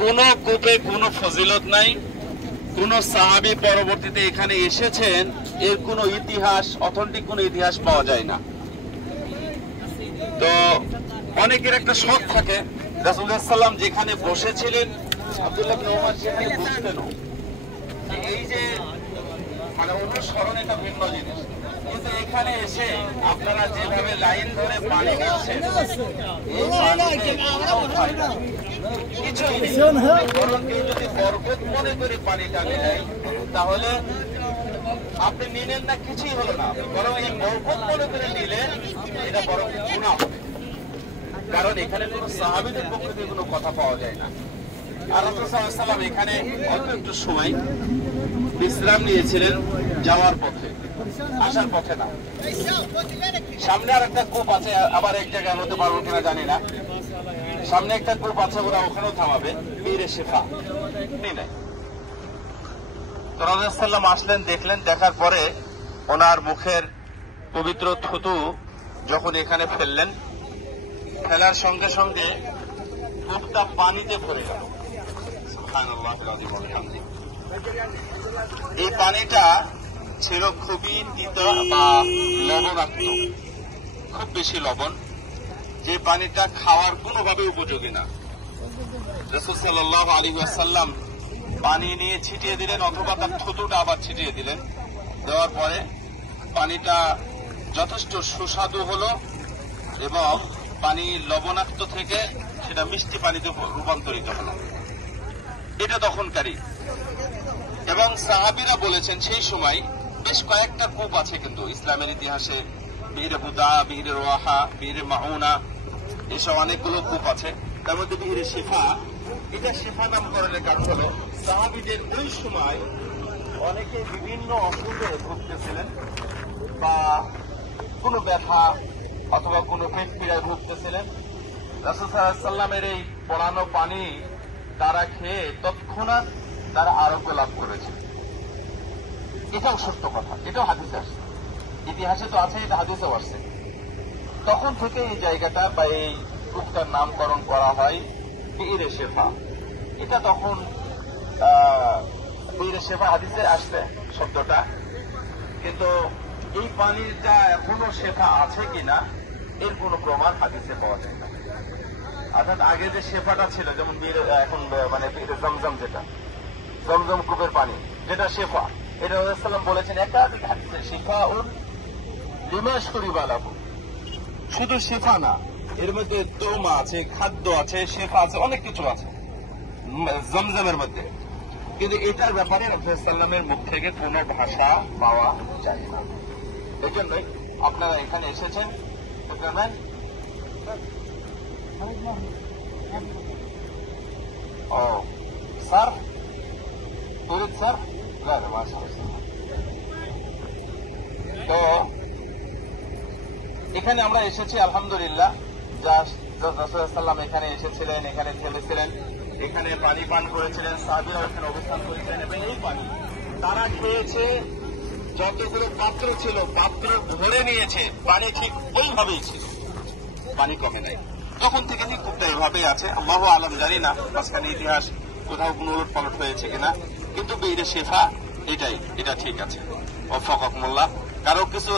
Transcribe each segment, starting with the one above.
কোন কূপে কোনো ফজিলত নাই, কোন সাহাবী পরবর্তীতে এখানে এসেছেন এর কোনো ইতিহাস, অথেন্টিক কোনো ইতিহাস পাওয়া যায় না। তো অনেকের একটা শখ থাকে রাসূলুল্লাহ সাল্লাল্লাহু আলাইহি ওয়াসাল্লাম যেখানে বসেছিলেন আব্দুল্লাহ ইবনে ওমর সেখানে বসতেন। এই যে মানে অনুসরণ এটা ভিন্ন জিনিস, কিন্তু এখানে এসে আপনারা যেভাবে লাইন ধরে পানি নিচ্ছেন বরং কেউ যদি বরকত মনে করে পানিটা নেয় তাহলে আপনি নিলেন না, কিছুই হলো না, বরং এই বরকত মনে করে নিলেন এটা বরং গুনাহ হবে। কারণ এখানে কোনো সাহাবীদের পক্ষ থেকে কোনো কথা পাওয়া যায় না। আর রাসূল সাল্লাল্লাহু আলাইহি ওয়াসাল্লাম এখানে অল্প একটু সময় বিশ্রাম নিয়েছিলেন যাওয়ার পথে, আসার পথে না। সামনে আর একটা কূপ আছে, আবার এক জায়গায় হতে পারবো কিনা জানি না। সামনে একটা কূপ আছে, ওরা ওখানেও থামাবে, বীরে শেফা নেই। তো রাসূল সাল্লাল্লাহু আলাইহি ওয়াসাল্লাম আসলেন, দেখলেন, দেখার পরে ওনার মুখের পবিত্র থুতু যখন এখানে ফেললেন, ফেলার সঙ্গে সঙ্গে কূপটা পানিতে ভরে গেল। সুবহানাল্লাহিল আযীম ওয়া বিহামদিহি। এই পানিটা ছিল খুবই তিতা বা লবণাক্ত, খুব বেশি লবণ, যে পানিটা খাওয়ার কোনোভাবে উপযোগী না। রাসূল সাল্লাল্লাহু আলাইহি ওয়াসাল্লাম পানি নিয়ে ছিটিয়ে দিলেন, অথবা তার থুতুটা আবার ছিটিয়ে দিলেন। দেওয়ার পরে পানিটা যথেষ্ট সুস্বাদু হলো এবং পানি লবণাক্ত থেকে সেটা মিষ্টি পানিতে রূপান্তরিত হলো। এটা তখনকারী। এবং সাহাবীরা বলেছেন সেই সময় বেশ কয়েকটা কূপ আছে কিন্তু ইসলামের ইতিহাসে, বিহরে বুদা, বিহরে রোয়াহা, বিহরে মাউনা, এসব অনেকগুলো কূপ আছে। তার মধ্যে বিহরে শিফা, এটা শিফা নামকরণের কারণ হলো সাহাবীদের ওই সময় অনেকে বিভিন্ন অসুখে ভুগতেছিলেন, বা কোনো ব্যথা অথবা কোনো পেট পীড়ায় ভুগতেছিলেন। রাসূল সাল্লাল্লাহু আলাইহি ওয়াসাল্লামের এই পড়ানো পানি তারা খেয়ে তৎক্ষণাৎ তারা আরোগ্য লাভ করেছে। এটাও সত্য কথা, এটাও হাদিসে আসছে, ইতিহাসে তো আছে, এটা হাদিসেও আসছে। তখন থেকে এই জায়গাটা বা এই কূপটার নামকরণ করা হয় বীরে শেফা। এটা তখন বীরে শেফা হাদিসে আসছে শব্দটা, কিন্তু এই পানিটা এখনো শেফা আছে কিনা এর কোনো প্রমাণ হাদিসে পাওয়া যায় না। অর্থাৎ আগে যে শেফাটা ছিল, যেমন এখন মানে জমজম, যেটা জমজম কূপের পানি যেটা শেফা, এটা রাসূলুল্লাহ সাল্লাল্লাহু আলাইহি ওয়াসাল্লাম বলেছেন একাধিক হাদিসে, শিফাউন লিমা শুরিবা লাহু। শুধু শেফা না, এর মধ্যে দমা আছে, খাদ্য আছে, শেফা আছে, অনেক কিছু আছে জমজমের মধ্যে। কিন্তু এটার ব্যাপারে রাসূল সাল্লাল্লাহু আলাইহি ওয়াসাল্লামের মুখ থেকে কোনো ভাষা পাওয়া যায় না। এই জন্যই আপনারা এখানে এসেছেন। ও স্যার, স্যার, তো এখানে আমরা এসেছি আলহামদুলিল্লাহ। রাসূলুল্লাহ সাল্লাল্লাহু আলাইহি ওয়াসাল্লাম এখানে এসেছিলেন, এখানে থেমেছিলেন, এখানে পানি পান করেছিলেন, সাহাবীরা এখানে অবস্থান করেছিলেন, এবং এই পানি তারা খেয়েছে। যতগুলো পাত্র ছিল পাত্র ভরে নিয়েছে, পানি ঠিক ওইভাবেই ছিল, পানি কমে নাই। তখন থেকে ঠিক কূপটা এভাবেই আছে। আল্লাহু আলাম, জানি না মাঝখানে ইতিহাস কোথাও কোনো উলট পালট হয়েছে কিনা, কিন্তু বীরে শেফা এটা ঠিক আছে। ওয়াফাকাকুমুল্লাহ। কারো কিছু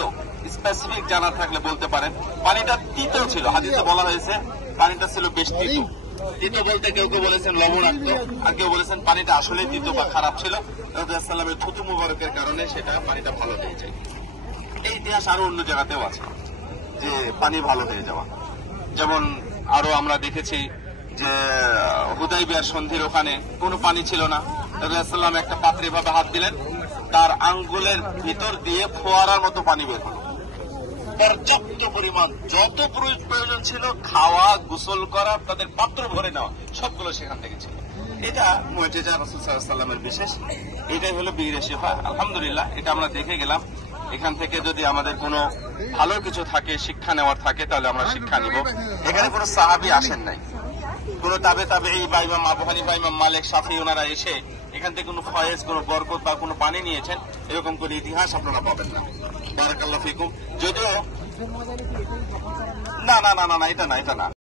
স্পেসিফিক জানা থাকলে বলতে পারেন। পানিটা তিতো ছিল, হাদিসে বলা হয়েছে পানিটা ছিল বেশ তিতো। তিতো বলতে কেউ কেউ বলেছেন লবণাক্ত, আর কেউ বলেছেন পানিটা আসলে তিতো বা খারাপ ছিল। রাসূলুল্লাহ সাল্লাল্লাহু আলাইহি ওয়াসাল্লামের থুতু মুবারকের কারণে সেটা পানিটা ভালো হয়ে যায়। এই ইতিহাস আরো অন্য জায়গাতেও আছে যে পানি ভালো হয়ে যাওয়া। যেমন আরো আমরা দেখেছি যে হুদাইবিয়ার সন্ধির ওখানে কোনো পানি ছিল না, রাসূলুল্লাহ সাল্লাল্লাহু আলাইহি ওয়াসাল্লাম একটা পাত্রে ভাবে হাত দিলেন, তার আঙ্গুলের ভিতর দিয়ে ফোয়ারার মতো পানি বের হলো। পর্যাপ্ত পরিমাণ, যত প্রয়োজন ছিল খাওয়া, গোসল করা, তাদের পাত্র ভরে নেওয়া, সবগুলো সেখান থেকে ছিল। এটা মুজিজা রাসূল সাল্লাল্লাহু আলাইহি ওয়াসাল্লামের বিশেষ। এটাই হলো বীরে শেফা। আলহামদুলিল্লাহ, এটা আমরা দেখে গেলাম। এখান থেকে যদি আমাদের কোনো ভালো কিছু থাকে, শিক্ষা নেওয়ার থাকে, তাহলে আমরা শিক্ষা নিব। এখানে কোনো সাহাবী আসেন নাই, কোন তাবেঈ বা ইমাম আবু হানিফা, ইমাম মালিক, শাফি, ওনারা এসে এখান থেকে কোনো ফয়েজ, কোনো বরকত বা কোনো পানি নিয়েছেন, এরকম কোনো ইতিহাস আপনারা পাবেন না। বারাকাল্লাহু ফিকুম। যদিও না না না না না, এটা না, এটা না।